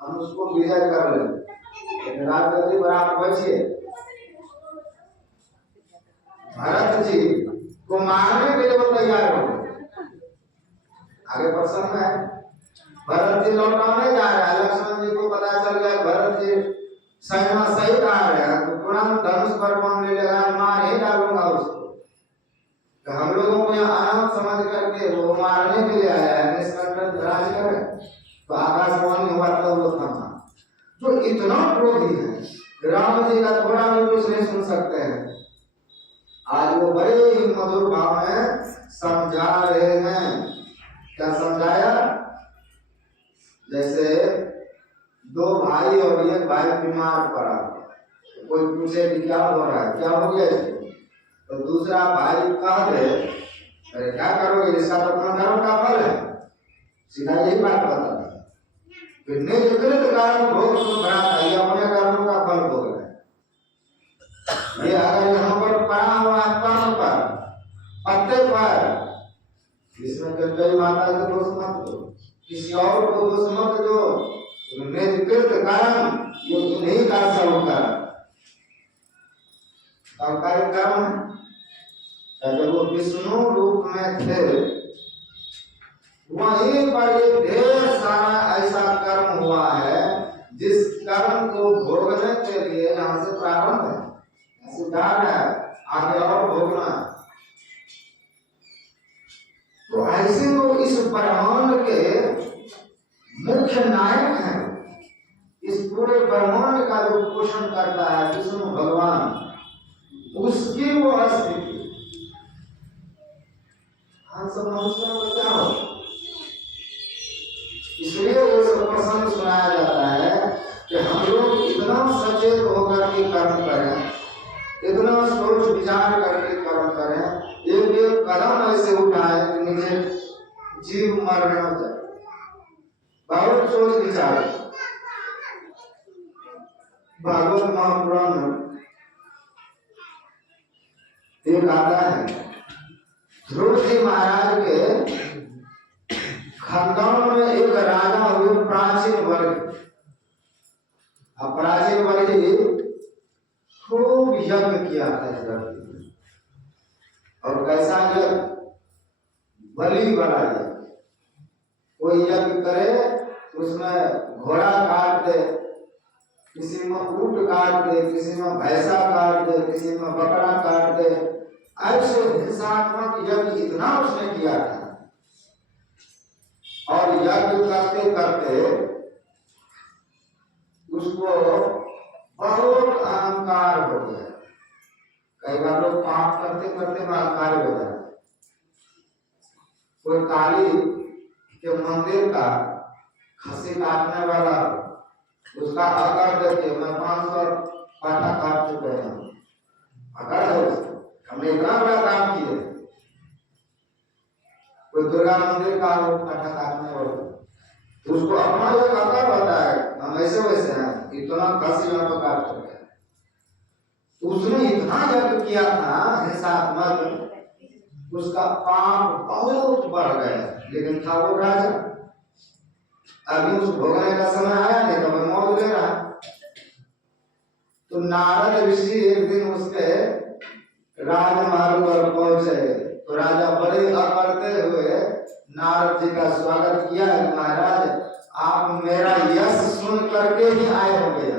हम उसको विजय कर लेंगे। राजगद्दी पर आप बचिए। भरत जी को मारने के लिए वो तैयार हो गए। आगे प्रसंग है, भरत जी लौटाने जा रहे हैं। लक्ष्मण जी को पता चल गया भरत जी सेना सहित आ रहे हैं, तो तुरंत धनुष पर मारने लगा, मार ही डालूंगा उसको। तो हम लोगों को यहाँ अनाथ समझ करके वो मारने के लिए आया है, निष्कंटक राज करे। तो आकाशवाणी हुआ तो वो थमा। जो इतना क्रोधी है, राम जी का थोड़ा भी कुछ नहीं सुन सकते हैं। आज वो बड़े ही मधुर भाव में समझा रहे हैं। क्या समझाया? जैसे दो भाई और एक भाई बीमार पड़ा, कोई पूछे कि क्या हो रहा है, क्या हो गया जी? तो दूसरा भाई कह दे, अरे क्या करोगे, इसका तो अपना धर्म का फल है। सीधा यही बात बताता है। निजकृत कर्म भोग सुख भ्राता, ये अपने कर्मों का फल भोग रहे हैं। ये अगर यहाँ पर पड़ा हुआ है कर्म पर, पत्ते पर, इसमें गंगाई माता का दोष मत दो, किसी और को दोष मत दो। निजकृत कर्म ये इन्हीं का सब कर्म, कर्म है। जब वो विष्णु रूप में थे, वहीं पर एक ढेर सारा ऐसा कर्म हुआ है जिस कर्म को भोगने के लिए यहाँ से प्रारंभ है, सिद्धार्थ है, आगे और भोगना है। तो ऐसे वो इस ब्रह्मांड के मुख्य नायक हैं। इस पूरे ब्रह्मांड का जो पोषण करता है विष्णु भगवान, उसकी वो अस्तित्व। हम सब मनुष्यों को क्या हो, इसलिए वो सब प्रसंग सुनाया जाता है कि हम लोग इतना सचेत होकर के कर्म करें, इतना सोच विचार करके कर्म करें, एक एक कदम ऐसे उठाए कि मुझे जीव मर न जाए। बहुत सोच विचार। भागवत महापुराण में एक आता है, ध्रुव जी महाराज के खानदान में एक राजा हुए प्राचीन वर्ग। प्राचीन वर्ग ही खूब यज्ञ किया था इस धरती में। और कैसा यज्ञ? बलि वाला यज्ञ। कोई यज्ञ करे उसमें घोड़ा काट दे, किसी में ऊंट काट दे, किसी में भैंसा काट दे, किसी में बकरा काट दे। ऐसे हिंसात्मक यज्ञ इतना उसने किया था। और यज्ञ करते करते उसको बहुत अहंकार हो गया। कई बार लोग पाप करते करते अहंकार हो जाते। कोई काली के मंदिर का खसी काटने वाला, उसका आकार देखे मैं 500 पाटा काट चुके हैं, आकार है उसका, हमने इतना बड़ा काम किया। कोई दुर्गा मंदिर का पाटा काटने वाला, उसको अपना जो आकार होता है, हम ऐसे वैसे हैं, इतना खसी यहाँ पर काट चुके हैं। उसने इतना यज्ञ किया था हिंसात्मक, उसका पाप बहुत बढ़ गया। लेकिन था वो राजा, अभी उस भोगने का समय आया नहीं तो मैं मौज ले रहा। तो नारद ऋषि एक दिन उसके राजमहल पर पहुंचे, तो राजा बड़े अकड़ते हुए नारद जी का स्वागत किया। महाराज आप मेरा यश सुन करके ही आए हो गया,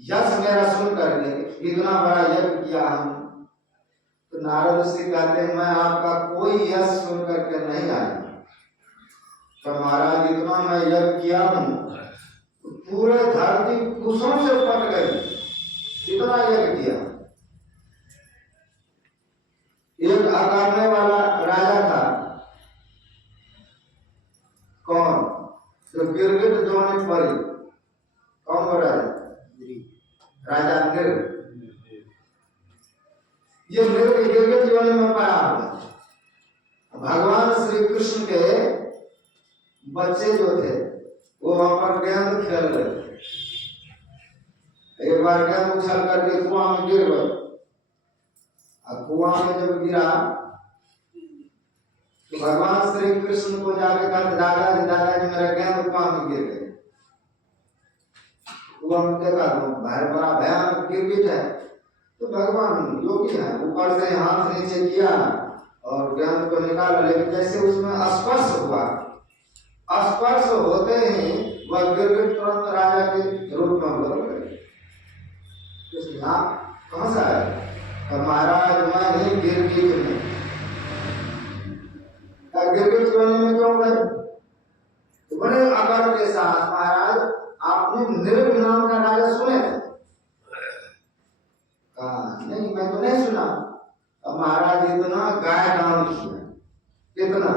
यश मेरा सुन करके, इतना बड़ा यज्ञ किया हम। तो नारद ऋषि कहते हैं मैं आपका कोई यश सुन करके नहीं आया। तो महाराज इतना मैं यज्ञ किया हूं, पूरे धरती कुशों से पट गई, इतना यज्ञ किया। एक अकारने वाला राजा था, कौन? जो गिरगिट जोने पड़ी, कौन वो राजा? राजा नृग। ये नृग गिरगिट जोने में पड़ा हुआ। भगवान श्री कृष्ण के बच्चे जो थे वो वहां पर गेंद खेल रहे थे। एक बार गेंद उछल करके कुआं में गिर गए। अब कुआं में जब गिरा तो भगवान श्री कृष्ण को जाके कहते दादाजी मेरा गेंद पाँव में गिर गए। वो हम देखा तो बड़ा भयानक गिरगिट है। तो भगवान योगी है, ऊपर से हाथ नीचे किया और गेंद को निकाला, लेकिन जैसे उसमें स्पर्श हुआ, स्पर्श होते ही वह गिरगिट तुरंत राजा के रूप में बदल गए। कहाँ से आया? महाराज मैं ही गिरगिट में। गिरगिट होने में क्यों गए? तो बड़े आकर के साथ महाराज आपने निर्भ नाम का राजा सुने थे? नहीं मैं तो नहीं सुना। अब महाराज इतना गाय नाम किया, कितना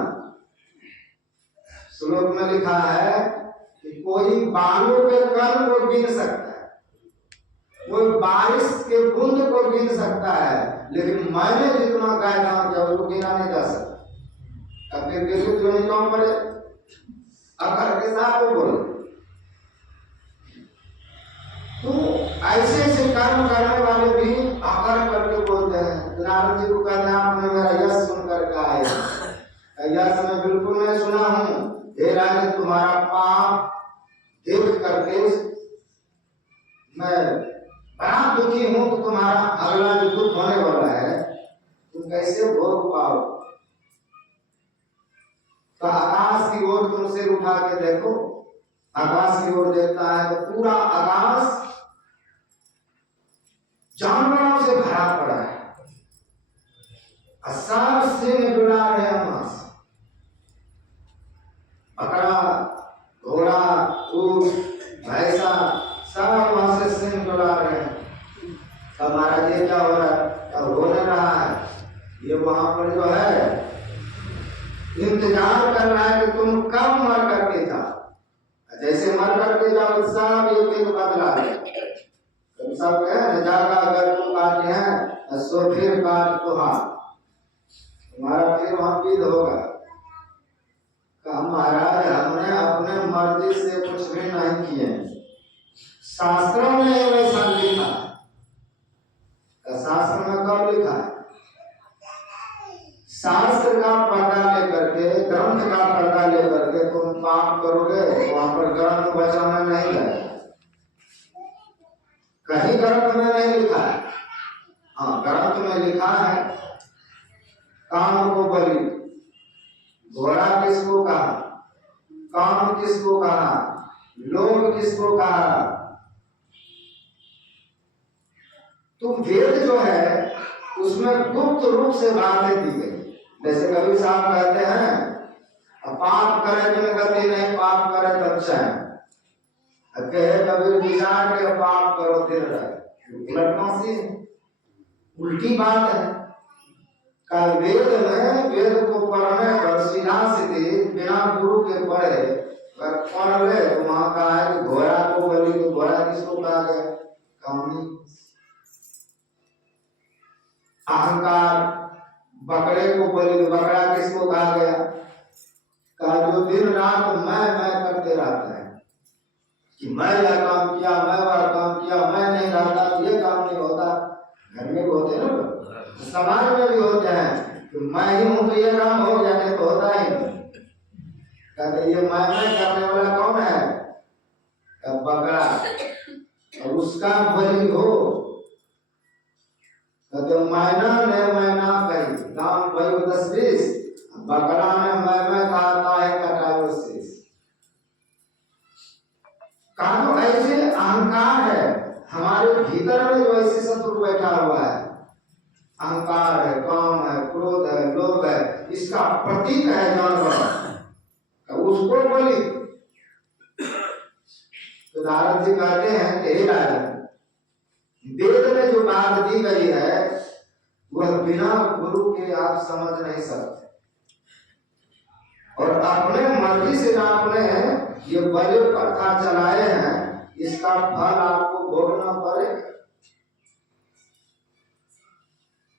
श्लोक में लिखा है कि कोई बालों के कण को गिन सकता है, कोई बारिश के बूंद को गिन सकता है, लेकिन मैंने जितना गाय नाम किया उसको गिना नहीं जा सकता। अपने गिरगिट जो नहीं कौन पड़े अगर के साथ वो बोले। तो ऐसे ऐसे कर्म करने वाले भी आकर करके बोलते हैं। नारद जी को कहते हैं आपने मेरा यश सुन करके आए। यश मैं बिल्कुल नहीं सुना हूँ। हे राजन तुम्हारा पाप देख करके मैं बड़ा दुखी हूँ कि तुम्हारा अगला जो दुख होने वाला है तुम कैसे भोग पाओ। तो आकाश की ओर तुम सिर उठा के देखो, आकाश की ओर देखता है तो पूरा आकाश जानवरों से भरा पड़ा है। सब सिंह जुड़ा है, बकरा घोड़ा ऊंट भैंसा सब वहां से सिंह जुड़ा रहे हैं। अब महाराज ये क्या हो रहा है? अब होने रहा है ये वहां पर जो है इंतजार कर रहा है कि तुम कब मर करके जाओ। जैसे मर करके जाओ सब एक एक बदला है। तुम सब कहे जागा अगर तुम काटे हैं सो फिर काट तो हाँ तुम्हारा फिर वहां विध होगा। महाराज हमने अपने मर्जी से कुछ भी नहीं किए, शास्त्रों में वैसा लिखा है। शास्त्र में कब लिखा है? शास्त्र का पर्दा लेकर के, ग्रंथ का पर्दा लेकर के तुम पाप करोगे वहां पर ग्रंथ वचन में नहीं है, कहीं ग्रंथ में नहीं लिखा है। हाँ ग्रंथ में लिखा है काम को बलि, घोड़ा किसको कहा, काम किसको कहा, लोभ किसको कहा। तो वेद जो है उसमें गुप्त रूप से बातें दी गई। जैसे कबीर साहब कहते हैं पाप करे तो गति नहीं, पाप करे तो अच्छा है। कहे कबीर विचार के पाप करो दिन रात, उलटना सी उल्टी बात है। का वेद में वेद को पढ़ने पर सीधा सीधे बिना गुरु के पढ़े अगर पढ़ ले तो वहां कहा है कि घोड़ा को बलि, तो घोड़ा किसको कहा गया? कामनी। अहंकार, बकरे को बलि, तो बकरा किसको कहा गया? कहा जो दिन रात मैं करते रहता है कि मैं यह काम किया, मैं वह काम किया, मैं नहीं रहता तो ये काम नहीं होता। घर में भी होते ना, समाज में भी होते हैं कि मैं ही हूं तो ये काम हो गया, नहीं तो होता ही नहीं। कहते ये मैं करने वाला कौन है? बकरा, और उसका बलि हो। कहते मैना ने मैना कही नाम भयो 10-20, बकरा ने मैं कहता है कटायो शेष। कहा तो ऐसे अहंकार है हमारे भीतर में, जो ऐसे शत्रु बैठा हुआ है। अहंकार है, काम है, क्रोध है, लोभ है, इसका प्रतीक है जानवर, उसको बलि। तो नारद जी कहते हैं कि हे राजन, वेद में जो बात दी गई है वह बिना गुरु के आप समझ नहीं सकते, और अपने मर्जी से आपने ये बलि प्रथा चलाए हैं, इसका फल आपको भोगना पड़ेगा।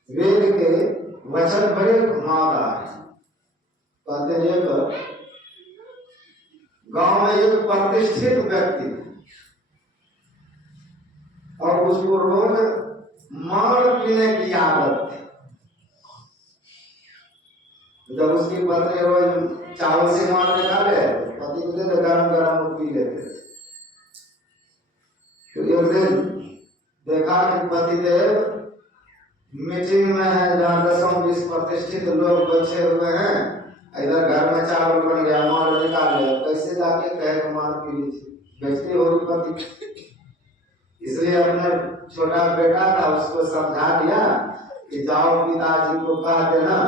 वेद के वचन बड़े घुमावदार हैं। कहते हैं गांव में एक प्रतिष्ठित व्यक्ति और उसको रोज मार पीने की आदत थी। जब उसकी पत्नी रोज चावल से मार निकाले पति को दे गरम गरम पी लेते। तो एक दिन देखा कि पतिदेव मीटिंग में है जहाँ 10-20 प्रतिष्ठित लोग बैठे हुए हैं, इधर घर में चावल बन गया, मार निकाल लिया, कैसे जाके कहे मार पी लीजिए, बेचते हो पति। इसलिए अपने छोटा बेटा था उसको समझा दिया कि जाओ पिताजी को कह देना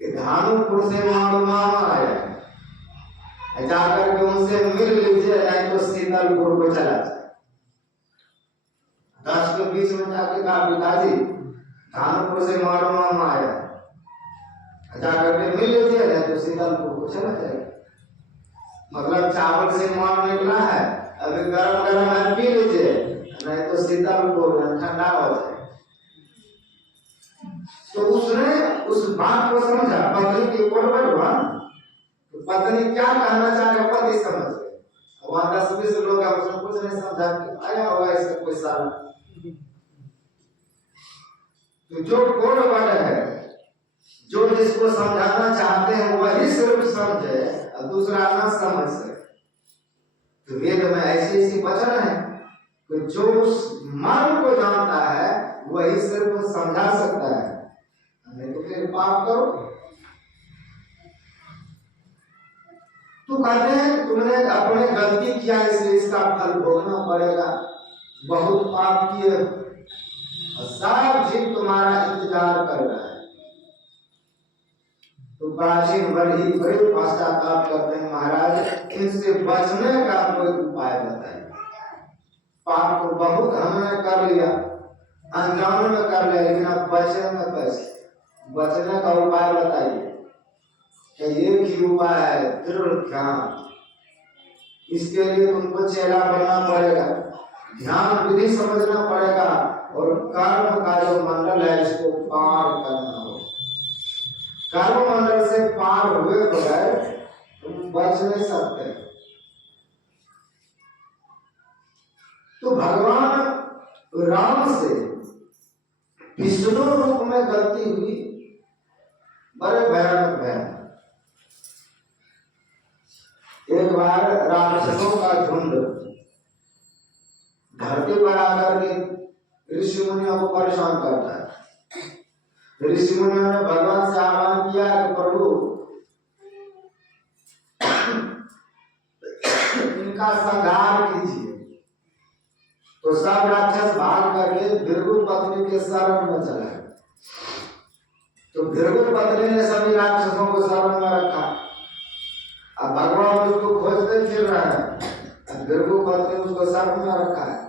कि धानुपुर से मामा आया, जाकर के उनसे मिल लीजिए, नहीं तो शीतलपुर को चला जाए। 10 के बीच में जाके कहा पिताजी धानुपुर से मामा आया, जाकर के मिल लीजिए, नहीं तो शीतलपुर को चला जाए। मतलब चावल से मार निकला है, अभी गरम गरम है पी लीजिए, नहीं तो शीतलपुर ठंडा हो जाए। तो उसने उस बात को समझा, पत्नी की ओर बढ़ा, तो पत्नी क्या कहना चाहे पति समझ गए। वहां 10-20 लोग हैं, उसने कुछ नहीं समझा कि आया होगा इसका कोई साल। तो जो कोड वर्ड है, जो जिसको समझाना चाहते हैं वही सिर्फ समझे और दूसरा ना समझ सके। तो वेद में ऐसी वचन है कि जो उस मर्म को जानता है वही सिर्फ समझा सकता है, नहीं तो फिर पाप करो। तो कहते हैं तुमने अपने गलती किया इसलिए इसका फल भोगना पड़ेगा। बहुत पाप किए, सब जीव तुम्हारा इंतजार कर रहा है। तो प्राचीन बड़ी बड़े पश्चाताप करते हैं, महाराज इनसे बचने का कोई उपाय बताइए। पाप को बहुत हमने कर लिया, अनजान में कर लिया, लेकिन अब बचे में कैसे? बचने का उपाय बताइए। एक ही उपाय है, दृढ़ ध्यान। इसके लिए तुमको चेला बनना पड़ेगा, ध्यान विधि समझना पड़ेगा, और कर्म का जो मंडल है इसको पार करना होगा। कर्म मंडल से पार हुए बगैर तुम बच नहीं सकते। तो भगवान राम से विष्णु रूप में गलती हुई, बड़े भयानक भयानक। एक बार राक्षसों का झुंड धरती पर आकर के ऋषि मुनियों को परेशान करता है। ऋषि मुनियों ने भगवान से आह्वान किया कि प्रभु इनका संहार कीजिए। तो सब राक्षस भाग करके भृगु पत्नी के शरण में चले। तो भृगु पत्नी ने सभी राक्षसों को शरण में रखा। अब भगवान उसको खोजते फिर रहे हैं, भृगु पत्नी उसको शरण में रखा है।